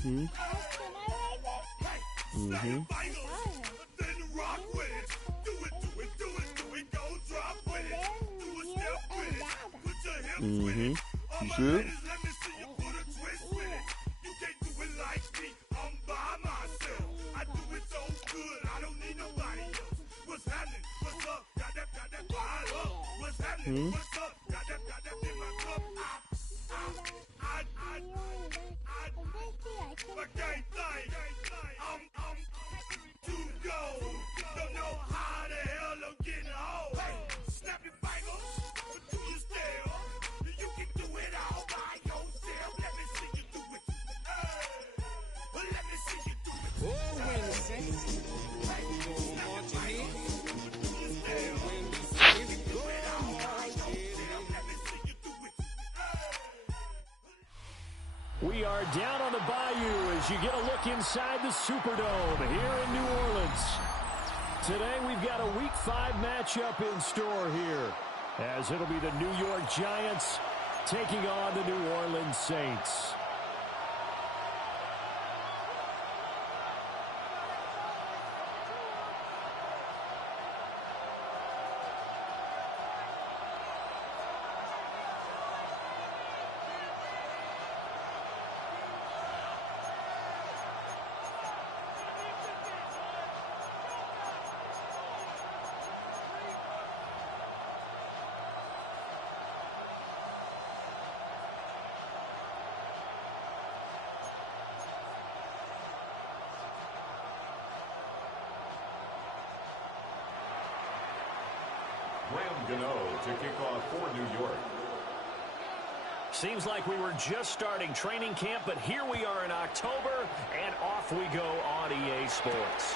Mm-hmm. Mm-hmm. Mm-hmm. You see? Hmm? We are down on the Bayou as you get a look inside the Superdome here in New Orleans. Today we've got a Week 5 matchup in store here, as it'll be the New York Giants taking on the New Orleans Saints. Graham Gano to kick off for New York. Seems like we were just starting training camp, but here we are in October, and off we go on EA Sports.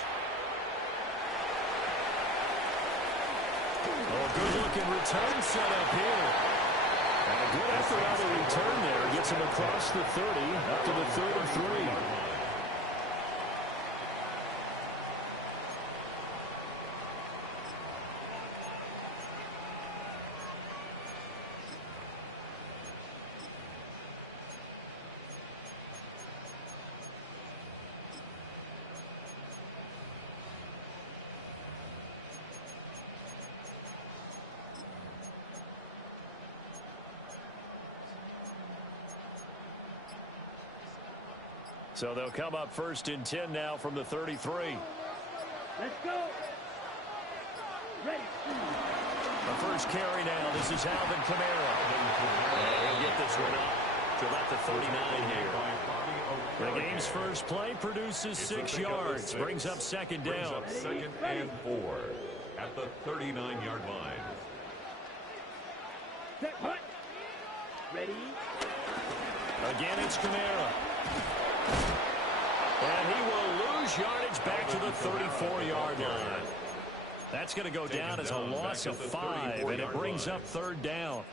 Oh, good-looking return set up here. And a good effort on the return there. Gets him across the 30, up to the 33. So they'll come up 1st and 10 now from the 33. Let's go. Ready. The first carry now. This is Alvin Kamara. And he'll get this one up to about the 39 here. The game's first play produces 6 yards. Brings up second down. Second and 4 at the 39-yard line. Set, what? Ready. Again, it's Kamara. And he will lose yardage back to the 34-yard line. That's going to go down as a loss of 5, and it brings up 3rd down.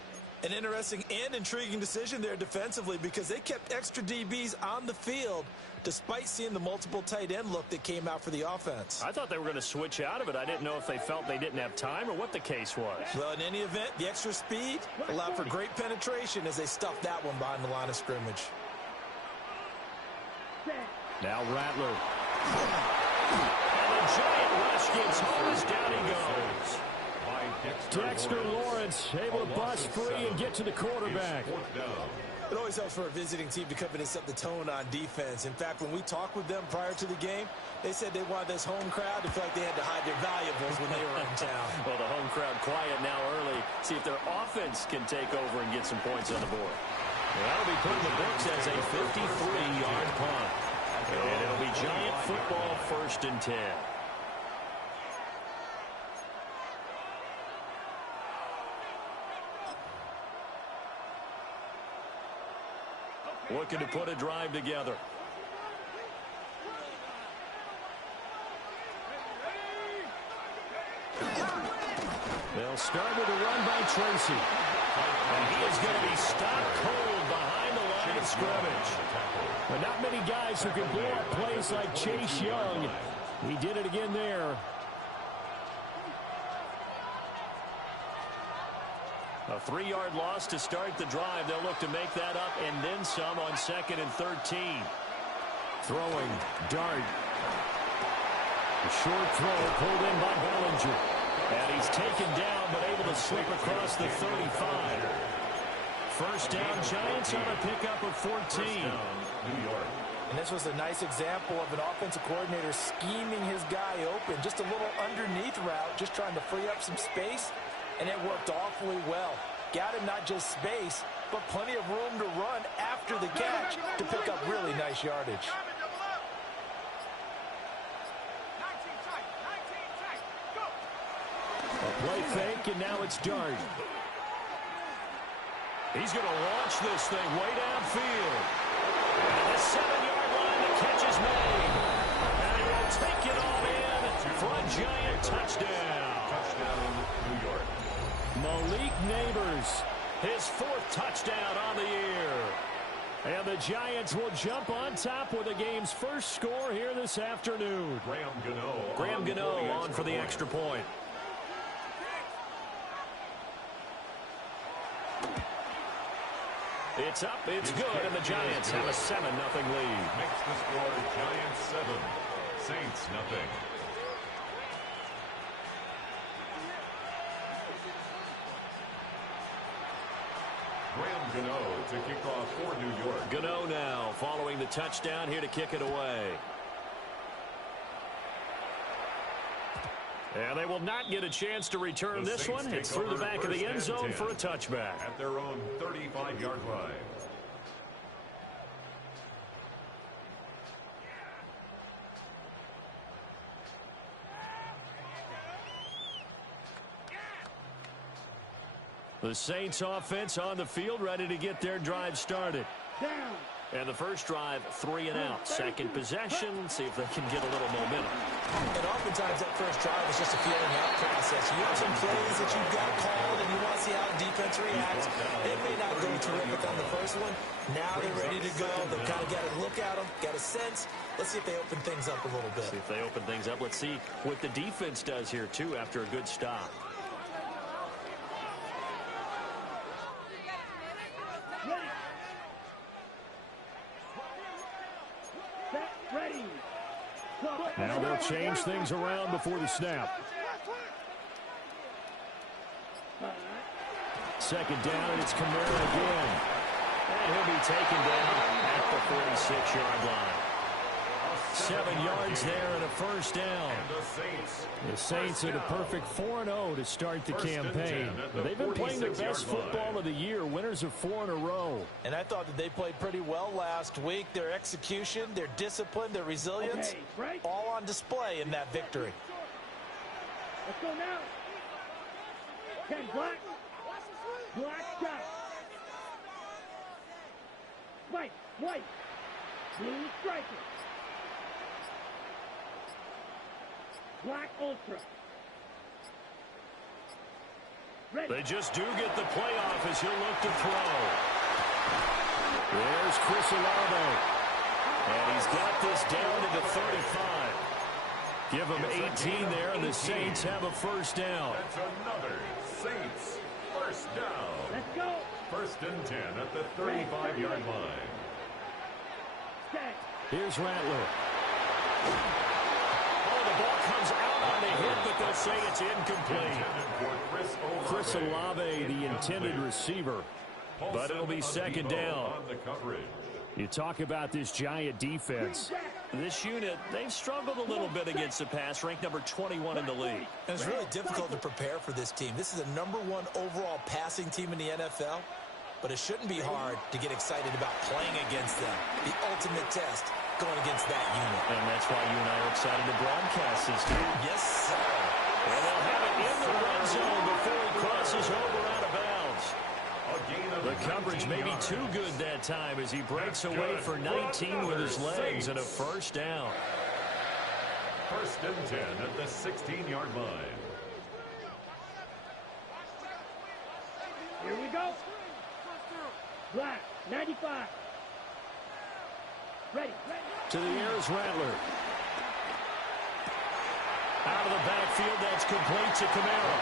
An interesting and intriguing decision there defensively, because they kept extra DBs on the field despite seeing the multiple tight end look that came out for the offense. I thought they were going to switch out of it. I didn't know if they felt they didn't have time or what the case was. Well, in any event, the extra speed allowed for great penetration as they stuffed that one behind the line of scrimmage. Now Rattler. And the giant rush gets home as down he goes. Dexter Lawrence able to bust free and get to the quarterback. It always helps for a visiting team to come in and set the tone on defense. In fact, when we talked with them prior to the game, they said they wanted this home crowd to feel like they had to hide their valuables when they were in town. Well, the home crowd quiet now early. See if their offense can take over and get some points on the board. Well, that'll be put in the books as a 53-yard punt. And it'll be Giant football 1st and 10. Looking to put a drive together. They'll start with a run by Tracy. And he is going to be stopped cold behind the line of scrimmage. But not many guys who can blow up plays like Chase Young. He did it again there. A 3-yard loss to start the drive. They'll look to make that up and then some on 2nd and 13. Throwing dart. The short throw pulled in by Bellinger. And he's taken down but able to slip across the 35. First down, Giants on a pickup of 14. New York. And this was a nice example of an offensive coordinator scheming his guy open. Just a little underneath route, just trying to free up some space, and it worked awfully well. Got him not just space, but plenty of room to run after the catch to pick up really nice yardage. A play fake, and now it's Dart. He's going to launch this thing way downfield. And the 7-yard line, the catch is made. And he will take it on in for a Giant touchdown. Touchdown, New York. Malik Neighbors, his 4th touchdown on the year. And the Giants will jump on top with the game's first score here this afternoon. Graham Gano on for the extra point. It's up, it's good, and the Giants have a 7-0 lead. Makes the score Giants 7, Saints nothing. Graham Gano to kick off for New York. Gano now following the touchdown here to kick it away. And they will not get a chance to return this one. It's through the back of the end zone for a touchback. At their own 35-yard line. The Saints offense on the field, ready to get their drive started. Down. And the first drive, 3 and out. Second possession, see if they can get a little momentum. And oftentimes that first drive is just a feeling out process. You have some plays that you've got called and you want to see how the defense reacts. It may not go terrific on the first one. Now they're ready to go. They've kind of got to look at them, got a sense. Let's see if they open things up a little bit. See if they open things up. Let's see what the defense does here, too, after a good stop. Ready. Now they'll change things around before the snap. Second down, and it's Kamara again. And he'll be taken down at the 46-yard line. 7 yards there and a first down. The Saints at a perfect 4-0 to start the campaign. They've been playing their best football of the year, winners of 4 in a row. And I thought that they played pretty well last week. Their execution, their discipline, their resilience, all on display in that victory. Let's go now. 10 black. Black shot. White. Blue striker. Black ultra. Ready. They just do get the playoff as he'll look to throw. There's Chris Olave. And he's got this down to the 35. Give him 18 there, and the Saints have a first down. That's another Saints first down. Let's go. First and 10 at the 35-yard line. Set. Here's Rattler. Oh, the ball comes out on the hit, but they'll say it's incomplete. Chris Olave, the intended receiver. But it'll be second down. On the coverage. You talk about this Giant defense. This unit, they've struggled a little bit against the pass, ranked number 21 in the league. And it's really difficult to prepare for this team. This is a #1 overall passing team in the NFL, but it shouldn't be hard to get excited about playing against them. The ultimate test going against that unit. And that's why you and I are excited to broadcast this game. Yes, sir. And they'll have it in the red zone before he crosses over out of bounds. The coverage may be too good that time as he breaks away for 19 with his legs and a first down. First and 10 at the 16-yard line. Here we go. Black, 95. Ready. To the air is Rattler. Out of the backfield, that's complete to Kamara.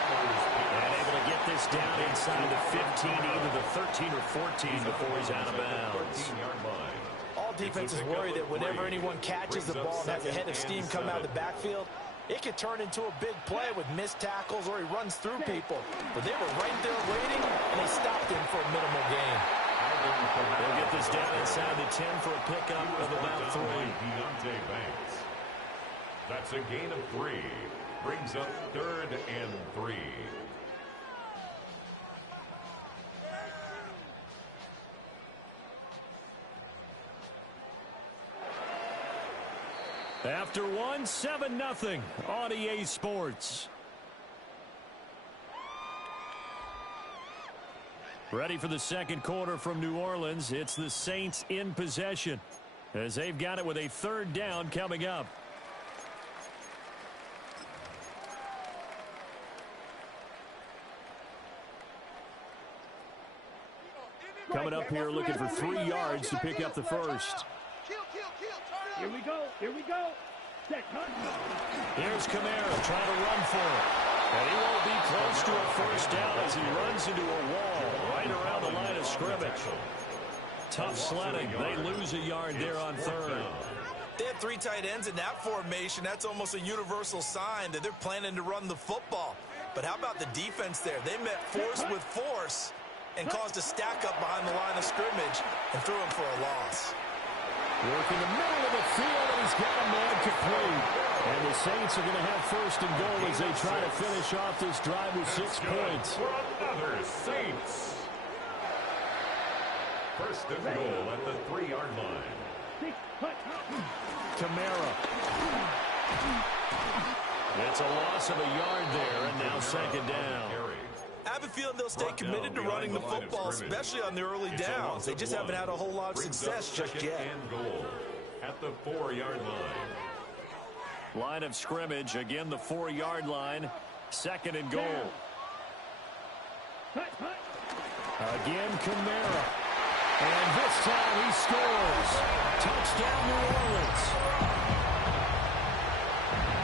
And able to get this down inside the 15, either the 13 or 14 before he's out of bounds. 13-yard line. All defenses worry that whenever anyone catches the ball and has a head of steam come out of the backfield, it could turn into a big play with missed tackles or he runs through people. But they were right there waiting, and they stopped him for a minimal gain. They'll get this down inside the 10 for a pickup of about 3. Deontay Banks. That's a gain of 3. Brings up 3rd and 3. After 1, 7-0 on EA Sports. Ready for the second quarter from New Orleans. It's the Saints in possession as they've got it with a 3rd down coming up. Coming up here looking for 3 yards to pick up the first. Here we go. Here we go. Set, hunt. Here's Kamara trying to run for it. And he won't be close to a first down as he runs into a wall right around the line of scrimmage. Tough sledding. They lose a yard there on 3rd. They had 3 tight ends in that formation. That's almost a universal sign that they're planning to run the football. But how about the defense there? They met force with force and caused a stack up behind the line of scrimmage and threw him for a loss. Working the middle of the field, and he's got a man complete. And the Saints are going to have 1st and goal as they try to finish off this drive with 6 points. For another Saints. 1st and goal at the 3-yard line. Kamara. It's a loss of a yard there, and now 2nd down. I have a feeling they'll stay committed to running the football, especially on the early downs. They just haven't had a whole lot of success just yet. Goal at the 4-yard line. Line of scrimmage, again the 4-yard line. 2nd and goal. Again Kamara. And this time he scores. Touchdown New Orleans.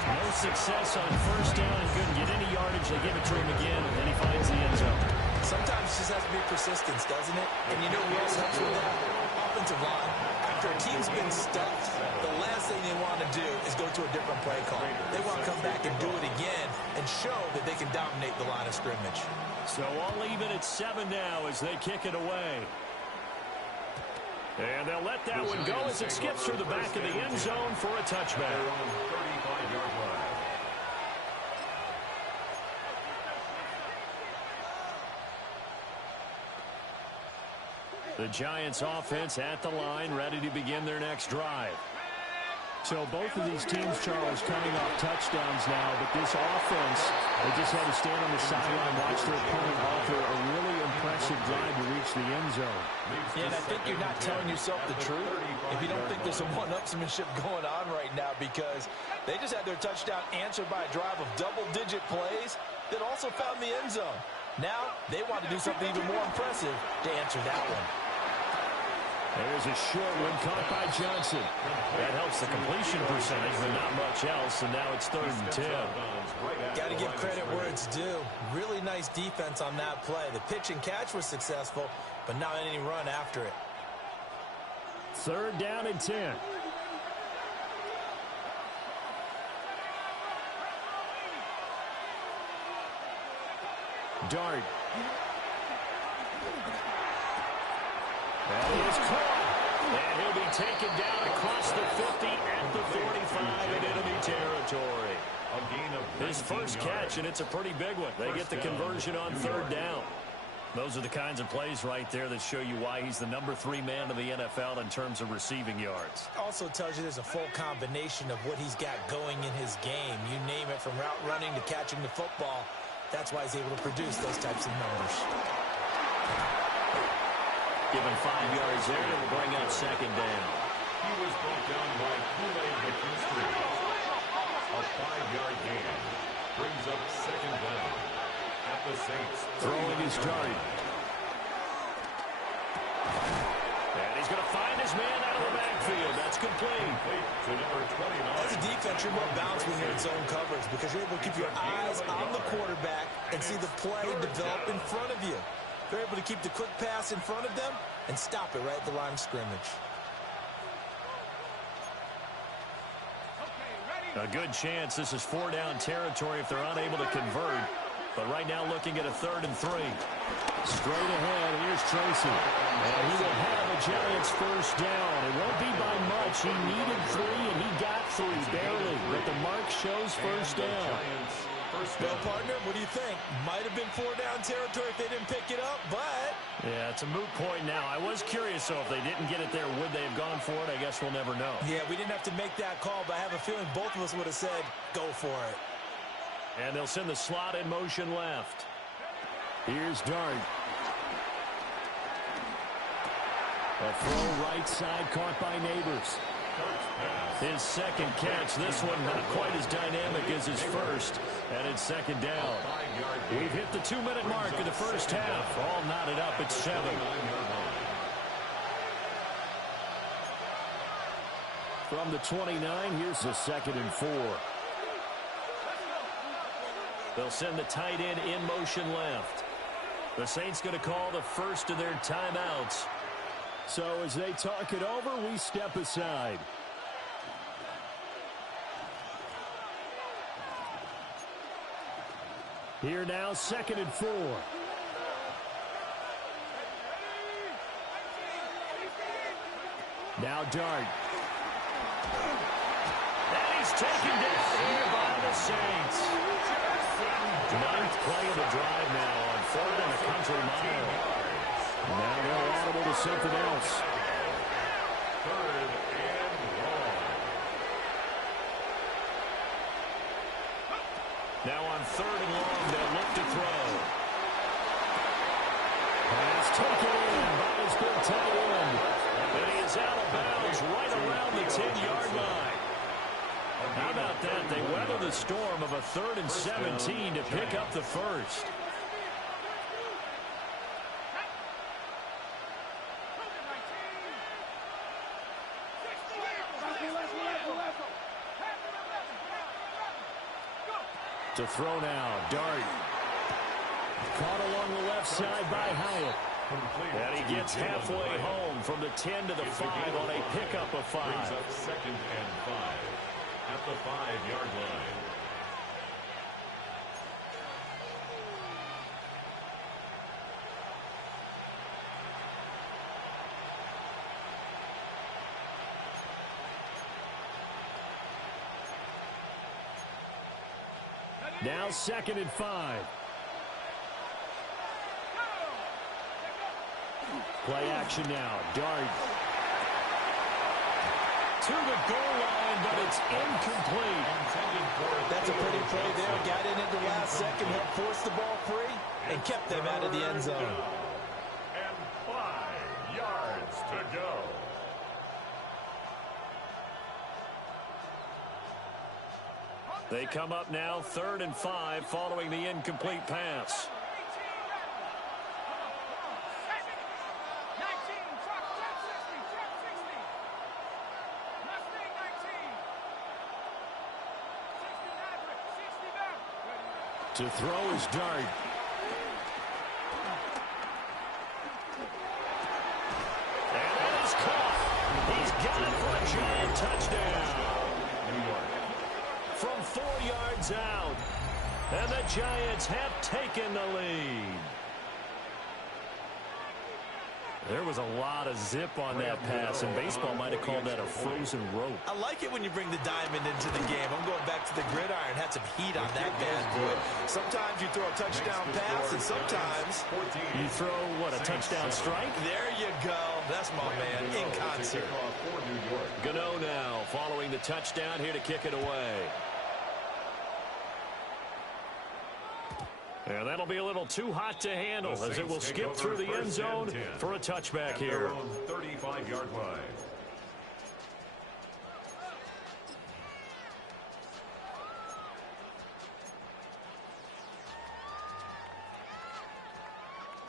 No success on 1st down and couldn't get any yardage. They give it to him again, and he finds the end zone. Sometimes it just has to be persistence, doesn't it? And you know who else helps with that? Offensive line. After a team's been stuffed, the last thing they want to do is go to a different play call. They want to come back and do it again and show that they can dominate the line of scrimmage. So all even at 7 now as they kick it away. And they'll let that one go as it skips through the back of the end zone for a touchback. On 35-yard line. The Giants offense at the line, ready to begin their next drive. So both of these teams, Charles, coming off touchdowns now, but this offense, they just had to stand on the sideline and watch their opponent offer a really impressive drive to reach the end zone. Yeah, and I think you're not telling yourself the truth if you don't think there's some one-upsmanship going on right now, because they just had their touchdown answered by a drive of double-digit plays that also found the end zone. Now they want to do something even more impressive to answer that one. There's a short one caught by Johnson. That helps the completion percentage, but not much else, and now it's 3rd and 10. Got to give credit where it's due. Really nice defense on that play. The pitch and catch was successful, but not any run after it. 3rd down and 10. Dart. That is caught. And he'll be taken down across the 50 at the 45 in enemy territory. A gain of His first catch, and it's a pretty big one. They get the conversion on 3rd down. Those are the kinds of plays right there that show you why he's the number 3 man of the NFL in terms of receiving yards. Also tells you there's a full combination of what he's got going in his game. You name it, from route running to catching the football. That's why he's able to produce those types of numbers. Given 5 yards there, it will bring up 2nd down. He was brought down by Kool-Aid McKinstry. A 5-yard gain brings up 2nd down at the Saints. Throwing his dart. And he's going to find his man out of the backfield. That's complete. To number 29. As a defense, you're more balanced when you're in zone coverage because you're able to keep your eyes on the quarterback and see the play develop in front of you. They're able to keep the quick pass in front of them and stop it right at the line of scrimmage. A good chance this is 4-down territory if they're unable to convert. But right now looking at a 3rd and 3. Straight ahead, here's Tracy. And he will have a Giants first down. It won't be by much. He needed 3, and he got 3, barely. But the mark shows first down. Well, partner, what do you think? Might have been 4-down territory if they didn't pick it up, but... Yeah, it's a moot point now. I was curious, so if they didn't get it there, would they have gone for it? I guess we'll never know. Yeah, we didn't have to make that call, but I have a feeling both of us would have said, go for it. And they'll send the slot in motion left. Here's Dart. A throw right side caught by Neighbors. His second catch. This one not quite as dynamic as his first. And it's 2nd down. We've hit the 2-minute mark of the first half. All knotted up at 7. From the 29, here's the 2nd and 4. They'll send the tight end in motion left. The Saints going to call the first of their timeouts. So as they talk it over, we step aside. Here now, 2nd and 4. Now Dart. And he's taken down here by the Saints. 9th play of the drive now on 4th and a country mile. Now they're audible to something else. 3rd and long. Now on 3rd and long, they'll look to throw. Pass taken in by his big tight end. And he is out of bounds right around the 10-yard line. How about that? They weather the storm of a 3rd and 17 to pick up the first. To throw now, Dart. Caught along the left side by Hyatt. And he gets halfway home from the 10 to the 5 on a pickup of 5. Brings up 2nd and 5 at the 5-yard line. Now 2nd and 5. Play action now. Dart. To the goal line, but it's incomplete. That's a pretty play there. Got in at the last second, helped force the ball free, and kept them out of the end zone. And 5 yards to go. They come up now 3rd and 5 following the incomplete pass. To throw is Dart. And it is caught. He's got it for a giant touchdown. From 4 yards out. And the Giants have taken the lead. There was a lot of zip on that pass, and baseball might have called that a frozen rope. I like it when you bring the diamond into the game. I'm going back to the gridiron. Had some heat on that bad boy. Sometimes you throw a touchdown pass, and sometimes you throw, what, a touchdown strike? There you go. That's my man in concert. Gano now following the touchdown here to kick it away. And that'll be a little too hot to handle as it will skip through the end zone for a touchback here. 35-yard line.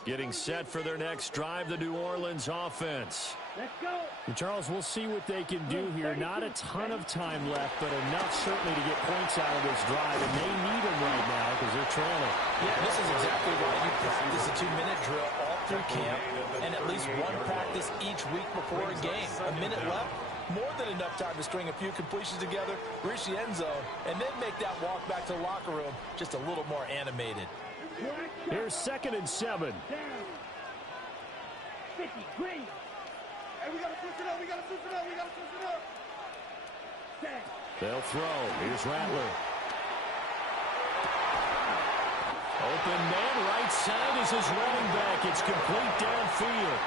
Getting set for their next drive, the New Orleans offense. Let's go. And Charles, we'll see what they can do here. Not a ton of time left, but enough certainly to get points out of this drive. And they need them right now because they're trailing. Yeah, this is exactly why you practice a 2-minute drill all through camp and at least one practice each week before a game. A minute left, more than enough time to string a few completions together, reach the end zone, and then make that walk back to the locker room just a little more animated. Here's 2nd and 7. 50, green. Hey, we got to push it up, we got to push it up, we got to push it up. 10. They'll throw. Here's Rattler. Open man, right side is his running back. It's complete downfield.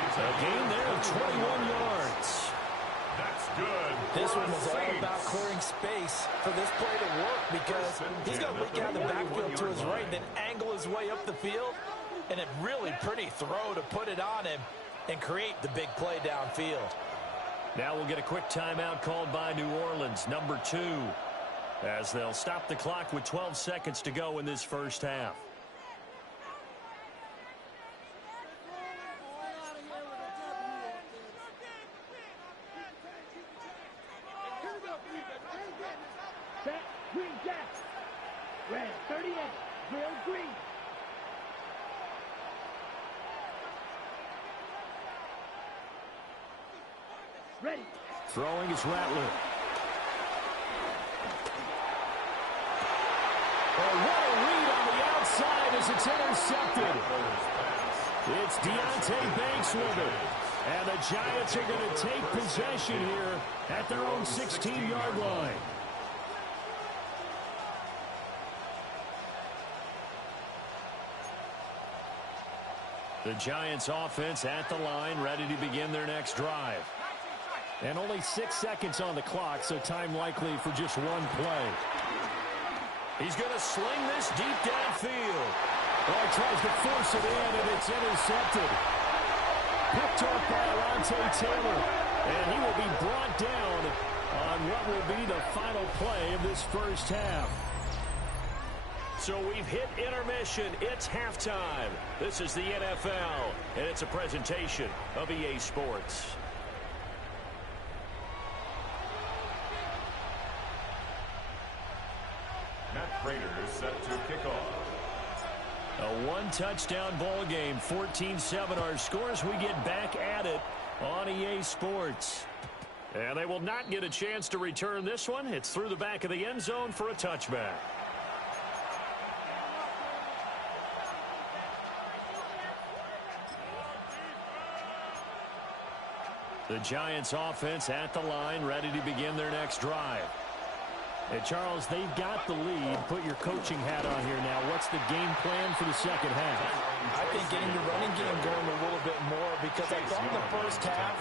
A gain there of 21 yards. That's good. This one was all about clearing space for this play to work because he's going to leak out of the backfield to his right, then angle his way up the field, and a really pretty throw to put it on him and create the big play downfield. Now we'll get a quick timeout called by New Orleans, number 2, as they'll stop the clock with 12 seconds to go in this first half. Set, green jack. Red, 38, drill green. Ready. Throwing is Rattler. Oh, what a read on the outside as it's intercepted. It's Deonte Banks with it. And the Giants are going to take possession here at their own 16-yard line. The Giants offense at the line, ready to begin their next drive. And only 6 seconds on the clock, so time likely for just one play. He's going to sling this deep downfield. Oh, he tries to force it in, and it's intercepted. Picked off by Alontae Taylor. And he will be brought down on what will be the final play of this first half. So we've hit intermission. It's halftime. This is the NFL, and it's a presentation of EA Sports. Matt Prater is set to kick off. A one-touchdown ball game, 14-7 our scores. We get back at it on EA Sports. And they will not get a chance to return this one. It's through the back of the end zone for a touchback. The Giants offense at the line, ready to begin their next drive. And Charles, they've got the lead. Put your coaching hat on here now. What's the game plan for the second half? I think getting the running game going a little bit more because I thought in the first half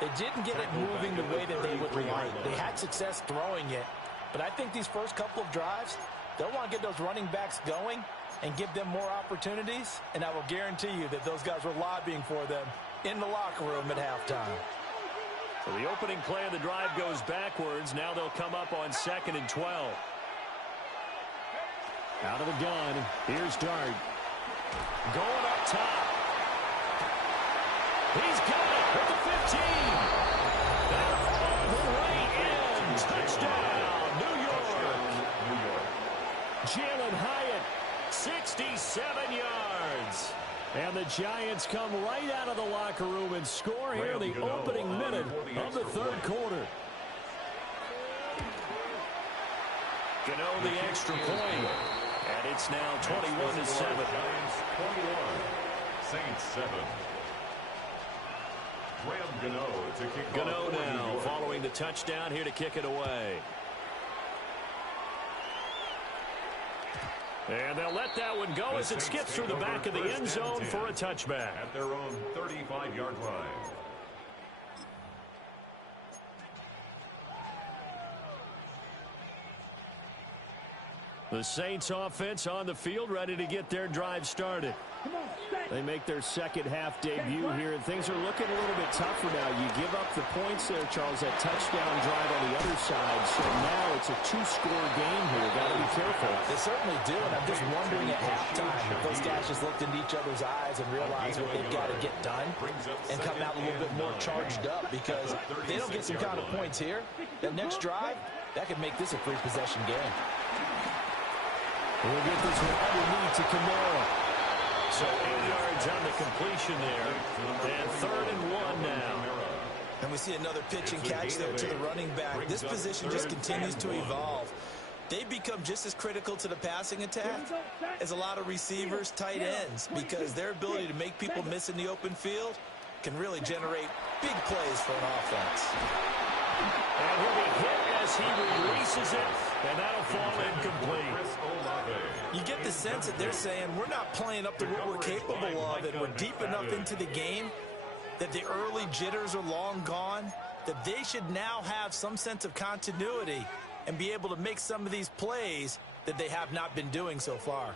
they didn't get it moving the way that they would like. They had success throwing it, but I think these first couple of drives, they'll want to get those running backs going and give them more opportunities, and I will guarantee you that those guys were lobbying for them in the locker room at halftime. So the opening play of the drive goes backwards. Now they'll come up on 2nd and 12. Out of the gun. Here's Dart. Going up top. He's got it with the 15. And all the way in. Touchdown, New York. Jalen Hyatt, 67 yards. And the Giants come right out of the locker room and score here in the opening minute of the third quarter. Gano the extra point. And it's now 21-7. Giants 21, Saints 7. Graham Gano to kick Gano off. now following the touchdown here to kick it away. And they'll let that one go as it skips through the back of the end zone for a touchback. At their own 35-yard line. The Saints offense on the field ready to get their drive started. They make their second half debut here, and things are looking a little bit tougher now. You give up the points there, Charles, that touchdown drive on the other side. So now it's a two-score game here. Got to be careful. They certainly do, and I'm just wondering at halftime if those guys just looked into each other's eyes and realized what they've got to get done and come out a little bit more charged up, because if they don't get some kind of points here, that next drive, that could make this a free possession game. We'll get this one underneath to Kamara. So 8 yards on the completion there. And 3rd and 1 now. And we see another pitch and catch there to the running back. This position just continues to evolve. They become just as critical to the passing attack as a lot of receivers, tight ends, because their ability to make people miss in the open field can really generate big plays for an offense. And he'll be hit as he releases it, and that'll fall incomplete. You get the sense that they're saying we're not playing up to what we're capable of, and we're deep enough into the game that the early jitters are long gone, that they should now have some sense of continuity and be able to make some of these plays that they have not been doing so far.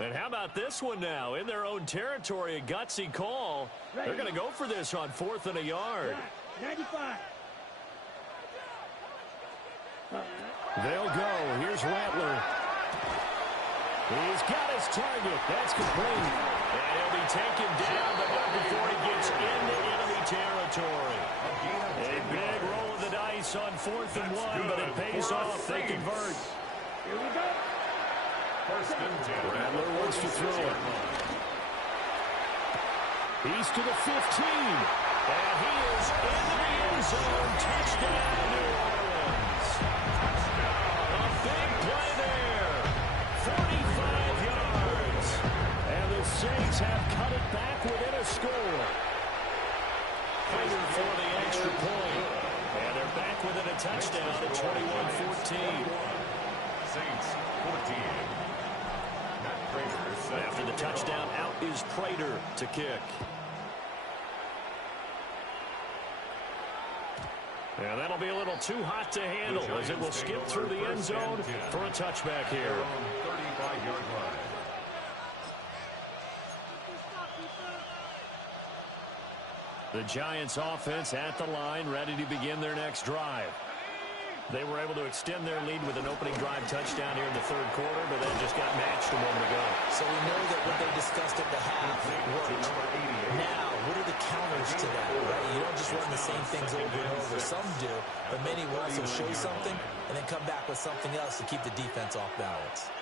And how about this one now? In their own territory, a gutsy call. They're going to go for this on 4th and a yard. 95. They'll go. Here's Rattler. He's got his target. That's complete. And he'll be taken down, but not before he gets into enemy territory. A big roll of the dice on 4th and 1, but it pays off. They convert. Here we go. Rattler wants to throw it. He's to the 15. And he is into the end zone. Touchdown, New Orleans. A big play there. 45 yards. And the Saints have cut it back within a score. Fighting for the extra point. And they're back within a touchdown at 21-14. Saints 14. After the touchdown, out is Prater to kick. And that'll be a little too hot to handle as it will skip through the end zone for a touchback here. 35-yard line. The Giants offense at the line, ready to begin their next drive. They were able to extend their lead with an opening drive touchdown here in the third quarter, but then just got matched a moment ago. So we know that what they discussed at the half worked. Now, what are the counters to that, right? You don't just run the same things over and over. Some do, but many will also show something and then come back with something else to keep the defense off balance.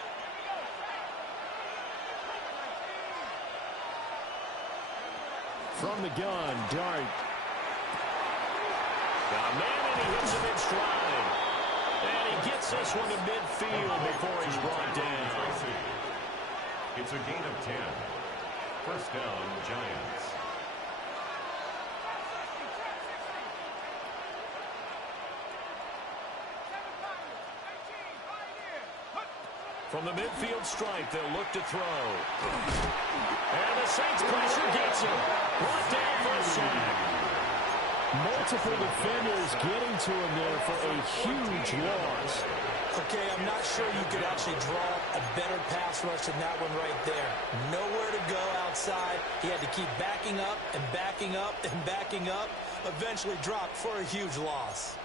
From the gun, Dart. Got a man, and he hits him in stride. And he gets this one to midfield before he's brought down. It's a gain of 10. First down, Giants. From the midfield stripe, they'll look to throw. And the Saints pressure gets him. Brought down for a sack. Multiple defenders getting to him there for a huge loss. Okay, I'm not sure you could actually draw a better pass rush than that one right there. Nowhere to go outside. He had to keep backing up and backing up and backing up. Eventually dropped for a huge loss.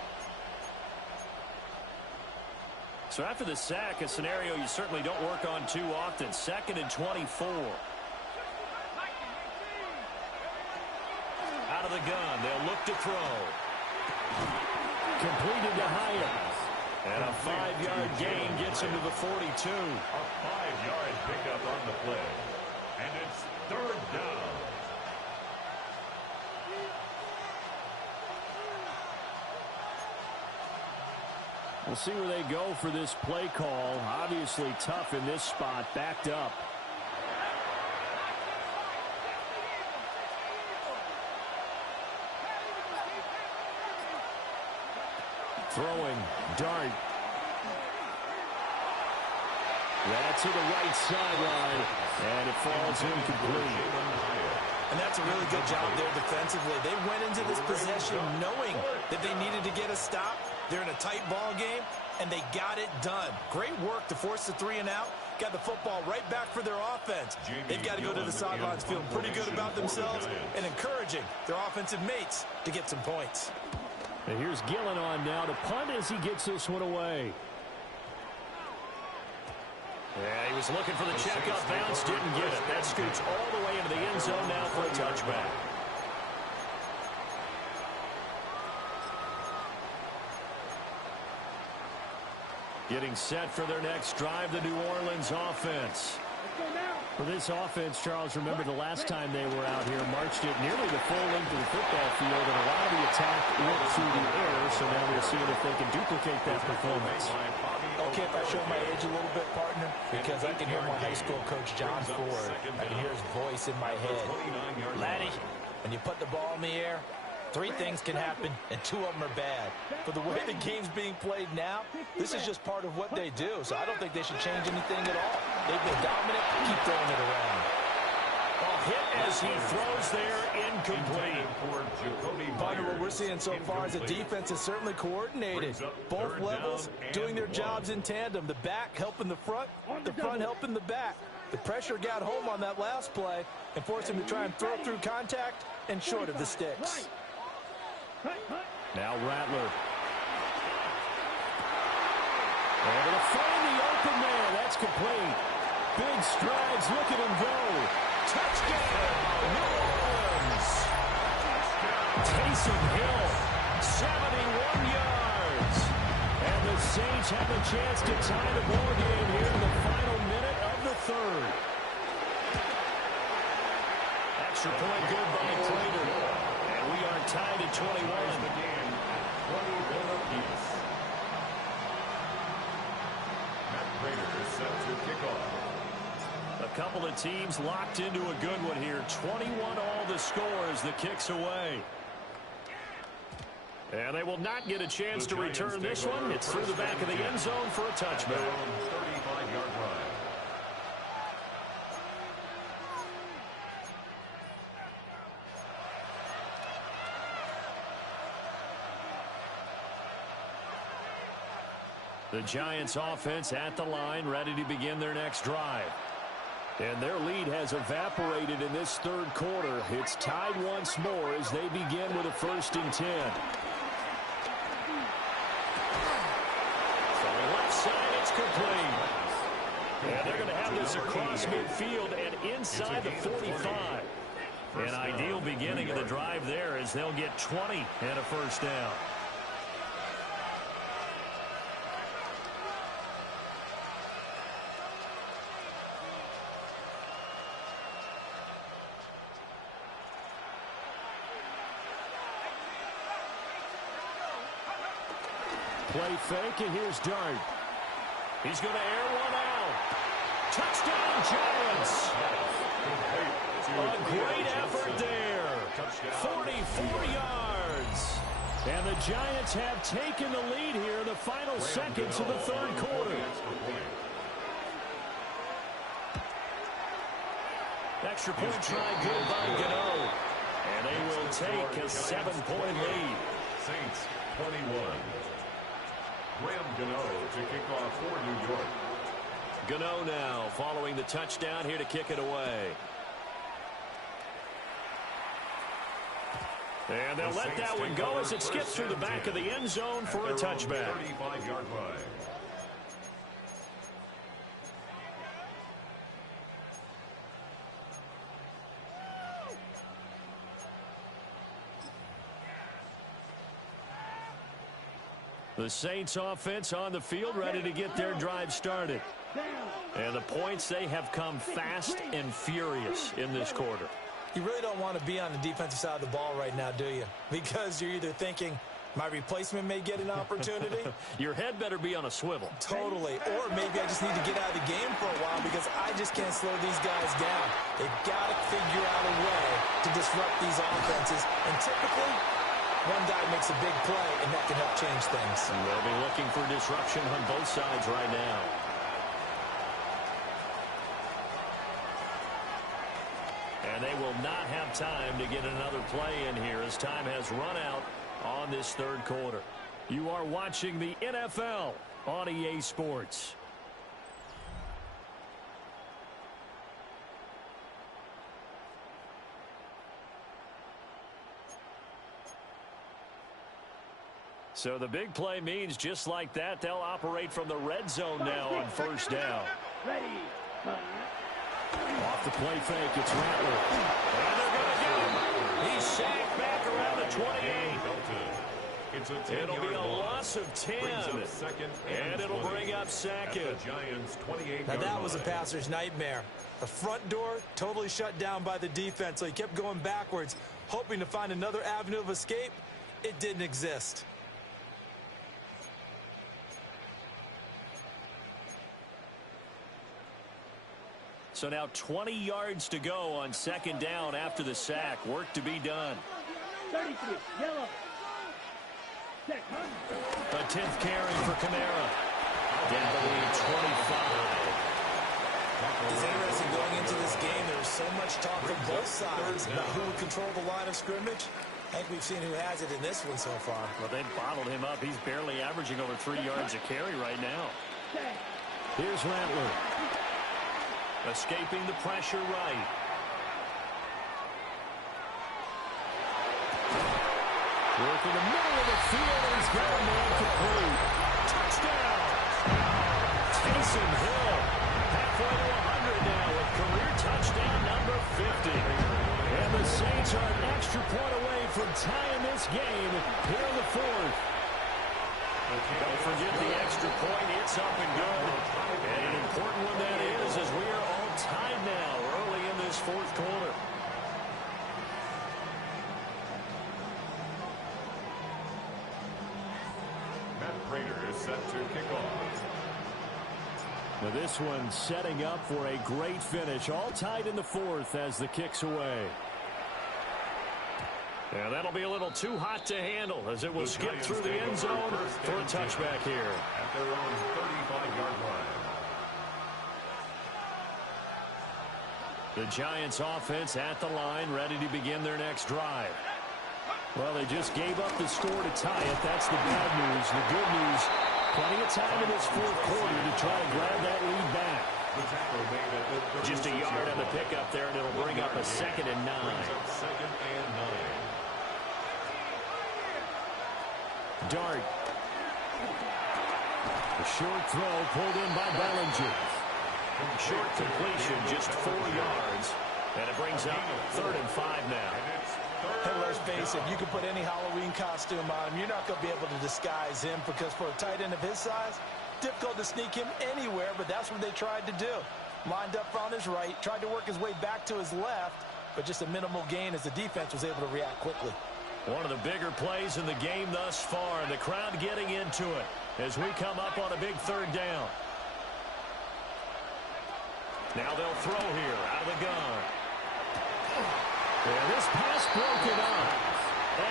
So after the sack, a scenario you certainly don't work on too often. 2nd and 24. Out of the gun, they'll look to throw. Completed to Hyatt. And a 5-yard gain gets him to the 42. A 5-yard pickup on the play. And it's third down. We'll see where they go for this play call. Obviously tough in this spot, backed up. Throwing, Dart. That's to the right sideline, and it falls incomplete. And that's a really good job there defensively. They went into this possession knowing that they needed to get a stop. They're in a tight ball game, and they got it done. Great work to force the 3 and out. Got the football right back for their offense. They've got to go to the sidelines feeling pretty good about themselves and encouraging their offensive mates to get some points. And here's Gillen on now to punt as he gets this one away. Yeah, he was looking for the checkup bounce, didn't get it. That scoots all the way into the end zone now for a touchback. Getting set for their next drive, the New Orleans offense. For this offense, Charles, remember the last time they were out here, marched it nearly the full length of the football field, and a lot of the attack went through the air, so now we're seeing if they can duplicate that performance. Okay, if I show my age a little bit, partner, because I can hear my high school coach, John Ford. I can hear his voice in my head. Laddie, when you put the ball in the air, 3 things can happen, and 2 of them are bad. For the way the game's being played now, this is just part of what they do, so I don't think they should change anything at all. They've been dominant. Keep throwing it around. Hit as he throws there, incomplete. Partner, what we're seeing so far is the defense is certainly coordinated. Both levels doing their jobs in tandem. The back helping the front helping the back. The pressure got home on that last play and forced him to try and throw through contact and short of the sticks. Now Rattler. Able to find the open man. That's complete. Big strides. Look at him go. Touchdown, New Orleans. Taysom Hill, 71 yards. And the Saints have a chance to tie the ball game here in the final minute of the 3rd. Extra point good by Prater. And we are tied at 21. The game, 21 apiece. Matt Prater is set to kick off. A couple of teams locked into a good one here. 21 all the scores. The kicks away. And they will not get a chance to return this one. It's through the back of the end zone for a touchback. 35-yard line. The Giants offense at the line, ready to begin their next drive. And their lead has evaporated in this 3rd quarter. It's tied once more as they begin with a 1st and 10. From the left side, it's complete. And they're going to have this across midfield and inside the 45. An ideal beginning of the drive there as they'll get 20 and a 1st down. Play fake, and here's Dart. He's going to air one out. Touchdown, Giants. A great effort there. 44 yards. And the Giants have taken the lead here in the final seconds of the 3rd quarter. Extra point try good by Gano. And they will take a 7-point lead. Saints 21. Graham Gano to kick off for New York. Gano now following the touchdown here to kick it away. And they'll let that one go as it skips through the back of the end zone for a touchback. 35-yard line. The Saints offense on the field ready to get their drive started. And the points, they have come fast and furious in this quarter. You really don't want to be on the defensive side of the ball right now, do you? Because you're either thinking, my replacement may get an opportunity. Your head better be on a swivel. Totally. Or maybe I just need to get out of the game for a while because I just can't slow these guys down. They've got to figure out a way to disrupt these offenses. And typically, one guy makes a big play, and that can help change things. They'll be looking for disruption on both sides right now. And they will not have time to get another play in here as time has run out on this 3rd quarter. You are watching the NFL on EA Sports. So the big play means just like that, they'll operate from the red zone now on 1st down. Off the play fake, it's Rattler. And they're going to get him. He's sacked back around the 28. It's a 10-yard It'll be a loss. loss of 10. And it'll bring up second. At the Giants' 28-yard Now that was a line. passer's nightmare. The front door totally shut down by the defense, so he kept going backwards, hoping to find another avenue of escape. It didn't exist. So now 20 yards to go on second down after the sack. Work to be done. 33, yellow. Check, A 10th carry for Kamara. Down to the 25. It's interesting going into this game. There was so much talk from both sides about who would control the line of scrimmage. I think we've seen who has it in this one so far. Well, they've bottled him up. He's barely averaging over 3 yards a carry right now. Here's Rattler. Escaping the pressure right. Work in the middle of the field, and he's got a man complete. Touchdown! Taysom Hill, halfway to 100 now with career touchdown number 50. And the Saints are an extra point away from tying this game here in the fourth. Don't forget the extra point. It's up and good. And an important one that is, as we are all tied now early in this fourth quarter. Matt Prater is set to kick off. Now this one setting up for a great finish. All tied in the fourth as the kick's away. And that'll be a little too hot to handle as it will skip through the end zone for a touchback here. At their own 35-yard line. The Giants offense at the line, ready to begin their next drive. Well, they just gave up the score to tie it. That's the bad news. The good news, plenty of time in this fourth quarter to try to grab that lead back. Just a yard on the pickup there, and it'll bring up a 2nd and 9. Second and 9. Dart. A short throw pulled in by Bellinger. Short completion, just 4 yards. And it brings up 3rd and 5 now. And let's face it, you can put any Halloween costume on him. You're not going to be able to disguise him because for a tight end of his size, difficult to sneak him anywhere, but that's what they tried to do. Lined up on his right, tried to work his way back to his left, but just a minimal gain as the defense was able to react quickly. One of the bigger plays in the game thus far, and the crowd getting into it as we come up on a big 3rd down. Now they'll throw here out of the gun. And this pass broken up.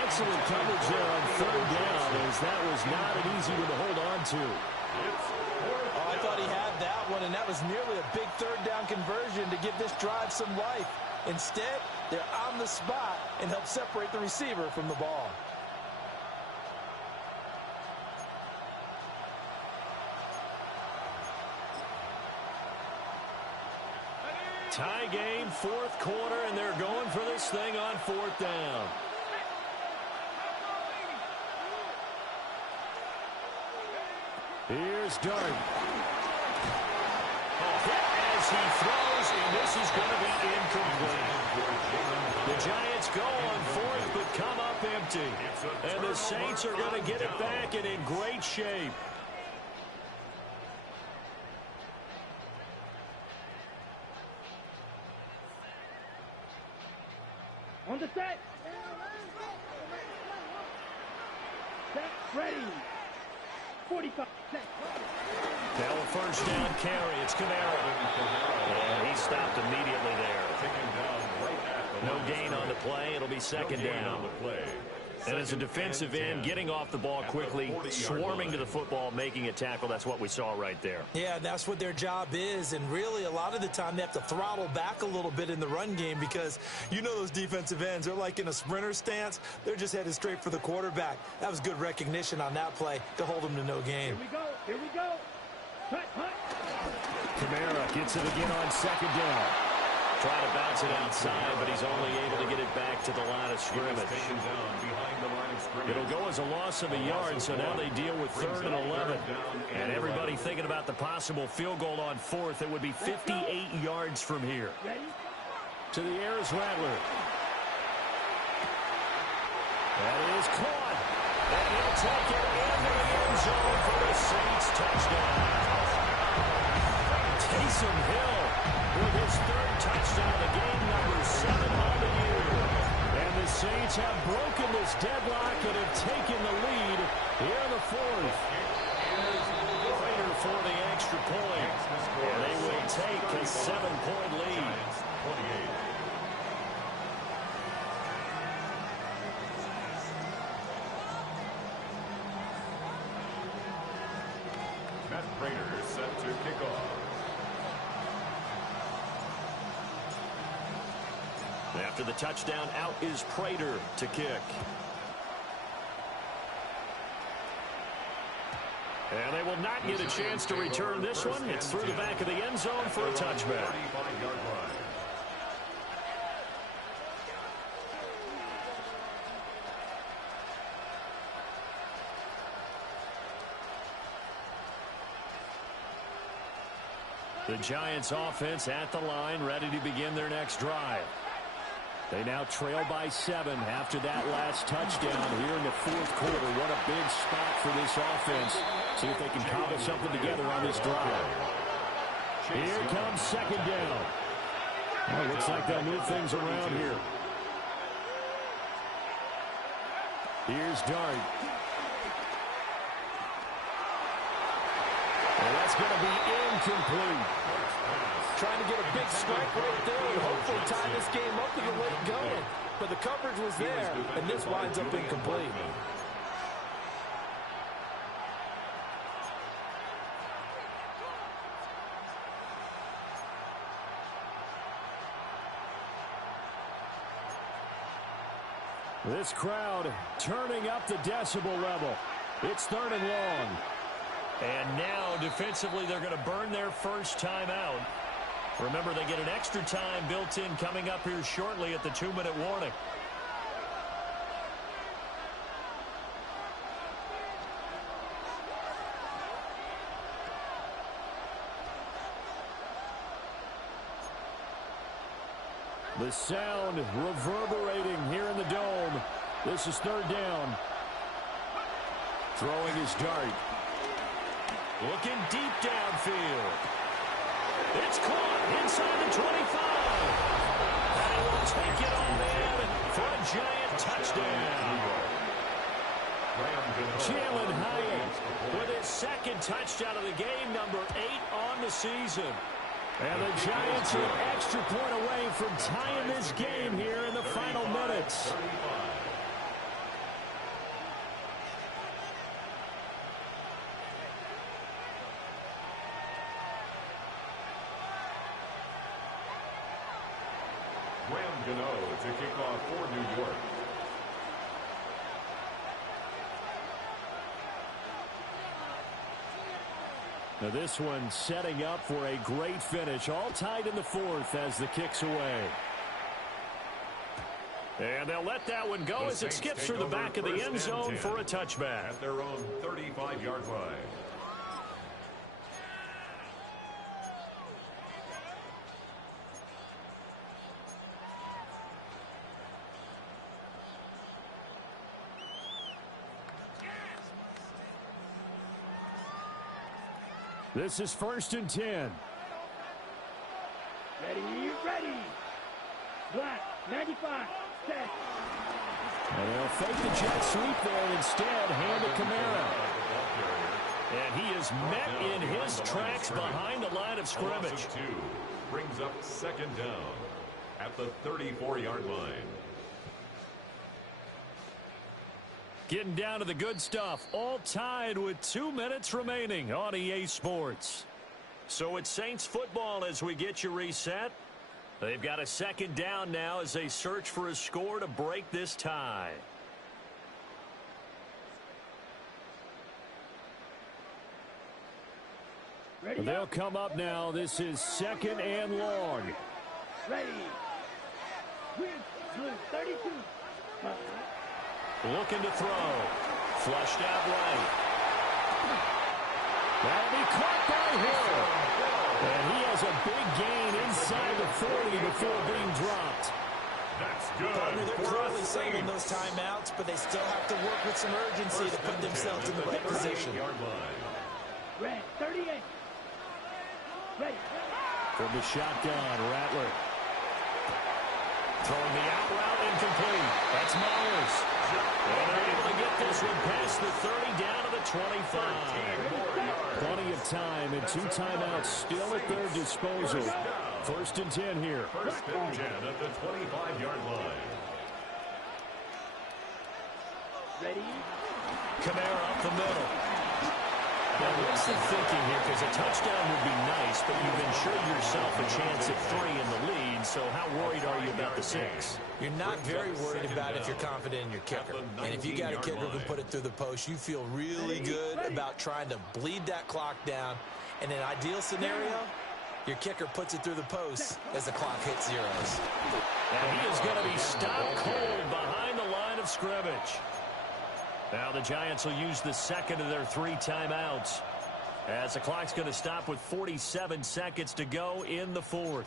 Excellent coverage there on 3rd down, as that was not an easy one to hold on to. Oh, I thought he had that one, and that was nearly a big 3rd down conversion to give this drive some life. Instead, they're on the spot and help separate the receiver from the ball. Tie game, 4th quarter, and they're going for this thing on 4th down. Here's Dart. As he throws, and this is going to be incomplete. The Giants go on 4th, but come up empty. And the Saints are going to get it back and in great shape. On the set. Set, ready. 45, set. Now a 1st down carry. It's Kamara. And he stopped immediately there. No gain on the play. It'll be 2nd down. And as a defensive end, getting off the ball quickly, swarming to the football, making a tackle, that's what we saw right there. Yeah, that's what their job is, and really a lot of the time they have to throttle back a little bit in the run game because you know those defensive ends, they're like in a sprinter stance. They're just headed straight for the quarterback. That was good recognition on that play to hold them to no gain. Here we go, here we go. Hut, hut. Kamara gets it again on 2nd down. Trying to bounce it outside, but he's only able to get it back to the line of scrimmage. It'll go as a loss of a yard, so now they deal with 3rd and 11. And everybody thinking about the possible field goal on 4th. It would be 58 yards from here. To the air is Rattler. That is caught. And he'll take it into the end zone for the Saints touchdown. Taysom Hill with his third touchdown of the game, number 7 on the year. And the Saints have broken this deadlock and have taken the lead here in the fourth. Prater for the extra point. And they will take a 7-point lead. 28. Matt Prater set to kick off. After the touchdown, out is Prater to kick. And they will not get a chance to return this one. It's through the back of the end zone for a touchback. 35-yard line. The Giants offense at the line, ready to begin their next drive. They now trail by 7 after that last touchdown here in the fourth quarter. What a big spot for this offense. See if they can cobble something together on this drive. Here comes second down. Well, looks like they'll move things around here. Here's Dart. And that's going to be incomplete. Trying to get a big strike right there and hopefully tie this game up with a late going. But the coverage was there, and this winds up incomplete. This crowd turning up the decibel level. It's 3rd and long. And now, defensively, they're going to burn their first time out. Remember, they get an extra time built in coming up here shortly at the 2-minute warning. The sound reverberating here in the dome. This is 3rd down. Throwing his Dart. Looking deep downfield. It's caught inside the 25. And he will take it on in for a Giant touchdown. Jalen Hyatt with his second touchdown of the game, number 8 on the season. And the Giants are an extra point away from tying this game here in the final minutes. Graham Gano to kick off for New York. Now this one setting up for a great finish. All tied in the fourth as the kick's away. And they'll let that one go as it skips through the back of the end zone for a touchback. At their own 35-yard line. This is 1st and 10. Ready. Black, 95, set. And they'll fake the jet sweep there and instead hand it Kamara. And he is met in his tracks behind the line of scrimmage. Brings up 2nd down at the 34-yard line. Getting down to the good stuff, all tied with 2 minutes remaining on EA Sports. So it's Saints football as we get you reset. They've got a 2nd down now as they search for a score to break this tie. They'll come up now. This is 2nd and long. Ready. Blue, 32. Looking to throw. Flushed out right. That'll be caught by Hill. And he has a big gain inside the 40 before being dropped. That's good. Partner, they're For a clearly saving save. those timeouts, but they still have to work with some urgency to put themselves in the right position. 38-yard line. Red, 38. Ready. From the shotgun, Rattler. Throwing the out route incomplete. That's Myers. And they're able to get this one past the 30 down to the 25. Plenty of time and 2 timeouts still at their disposal. First and 10 here. First and 10 at the 25-yard line. Ready. Kamara up the middle. Now, what's the thinking here? Because a touchdown would be nice, but you've ensured yourself a chance at 3 in the lead, so how worried are you about the 6? You're not very worried about it if you're confident in your kicker. And if you got a kicker who can put it through the post, you feel really good about trying to bleed that clock down. In an ideal scenario, your kicker puts it through the post as the clock hits zeros. And he is going to be stopped cold behind the line of scrimmage. Now the Giants will use the second of their 3 timeouts, as the clock's going to stop with 47 seconds to go in the 4th.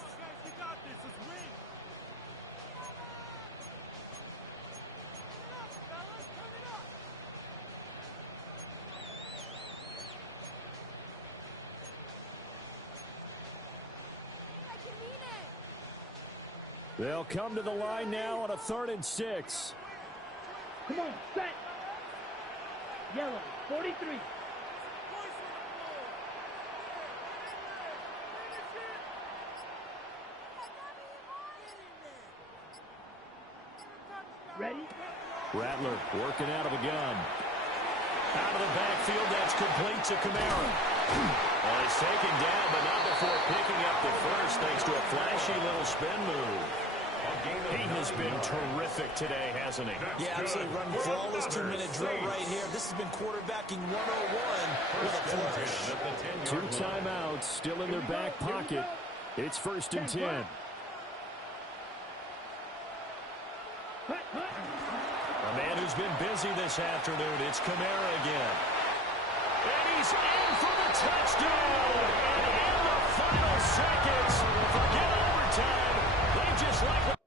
They'll come to the line now on a 3rd and 6. Come on, set. Yellow, 43. Ready? Rattler working out of a gun. Out of the backfield, that's complete to Kamara. Well, he's taken down, but not before picking up the first, thanks to a flashy little spin move. He has been terrific today, hasn't he? Yeah, absolutely. Running flawless 2-minute drill right here. This has been quarterbacking 101 with a flourish. 2 timeouts still in their back pocket. It's 1st and 10. A man who's been busy this afternoon, it's Kamara again. And he's in for the touchdown. And in the final seconds, forget overtime. They just like...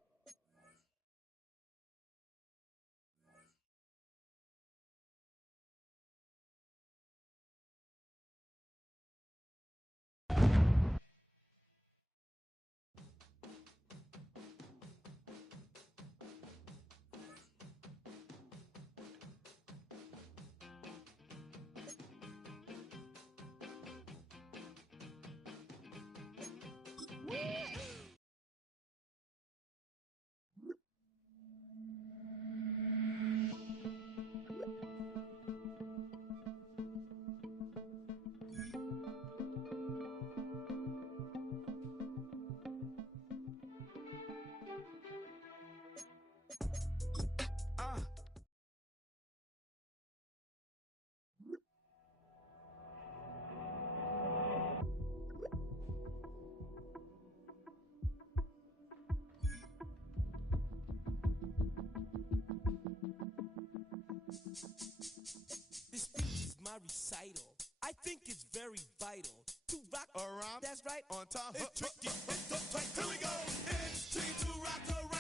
This speech is my recital. I think it's very vital to rock around. That's right. On time. It's tricky. It's so tight. Here we go. It's tricky to rock around.